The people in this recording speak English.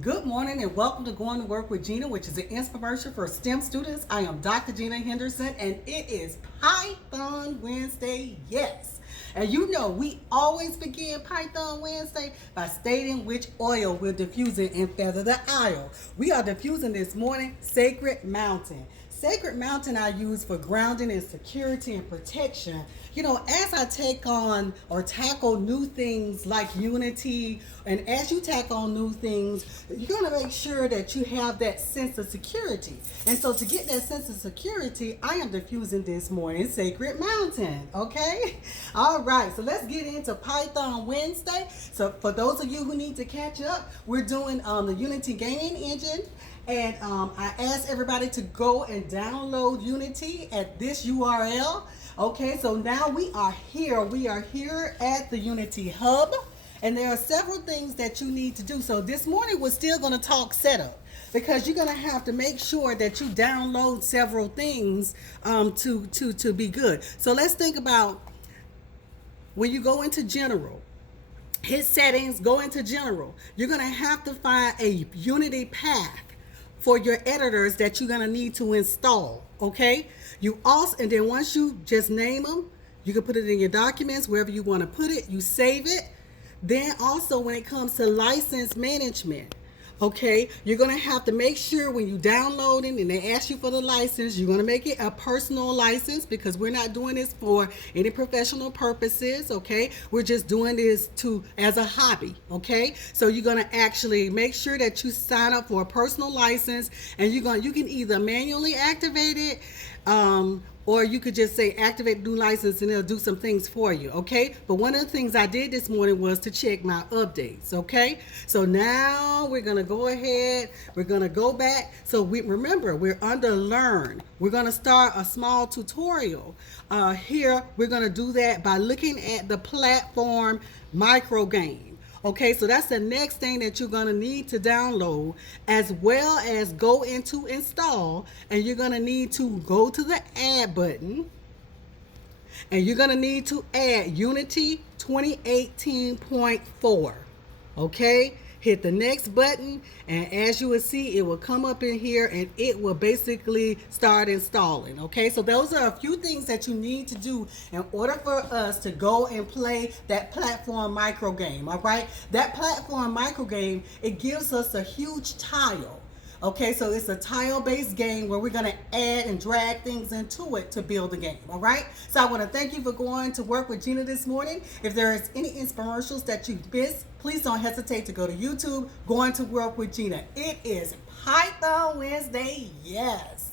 Good morning and welcome to Going to Work with Gena, which is an inspiration for STEM students. I am Dr. Gena Henderson and it is Python Wednesday, yes. And you know, we always begin Python Wednesday by stating which oil we're diffusing in Feather the Isle. We are diffusing this morning Sacred Mountain. Sacred Mountain I use for grounding and security and protection. You know, as I take on or tackle new things like unity, and as you tackle on new things, you're going to make sure that you have that sense of security. And so to get that sense of security, I am diffusing this morning Sacred Mountain, okay? All right, so let's get into Python Wednesday. So for those of you who need to catch up, we're doing the Unity gaming engine. And I asked everybody to go and download Unity at this URL. Okay, so now we are here. We are here at the Unity Hub. And there are several things that you need to do. So this morning we're still going to talk setup, because you're going to have to make sure that you download several things to be good. So let's think about when you go into general. Hit settings, go into general. You're going to have to find a Unity path for your editors that you're going to need to install, okay? You also, and then once you just name them, you can put it in your documents, wherever you want to put it, you save it. Then also when it comes to license management, okay, you're going to have to make sure when you download it and they ask you for the license, you're going to make it a personal license, because we're not doing this for any professional purposes, okay? We're just doing this as a hobby, okay? So you're going to actually make sure that you sign up for a personal license, and you can either manually activate it, or you could just say activate new license and it'll do some things for you, okay? But one of the things I did this morning was to check my updates, okay? So now we're gonna go ahead, we're gonna go back. So remember, we're under learn. We're gonna start a small tutorial. Here, we're gonna do that by looking at the platform micro game. Okay, so that's the next thing that you're going to need to download, as well as go into install, and you're going to need to go to the add button, and you're going to need to add Unity 2018.4. Okay, hit the next button, and as you will see, it will come up in here and it will basically start installing. Okay, so those are a few things that you need to do in order for us to go and play that platform micro game. All right, that platform micro game, it gives us a huge tile. Okay, so it's a tile-based game where we're going to add and drag things into it to build the game, all right? So I want to thank you for going to work with Gena this morning. If there is any infomercials that you missed, please don't hesitate to go to YouTube, Going to Work with Gena. It is Python Wednesday, yes.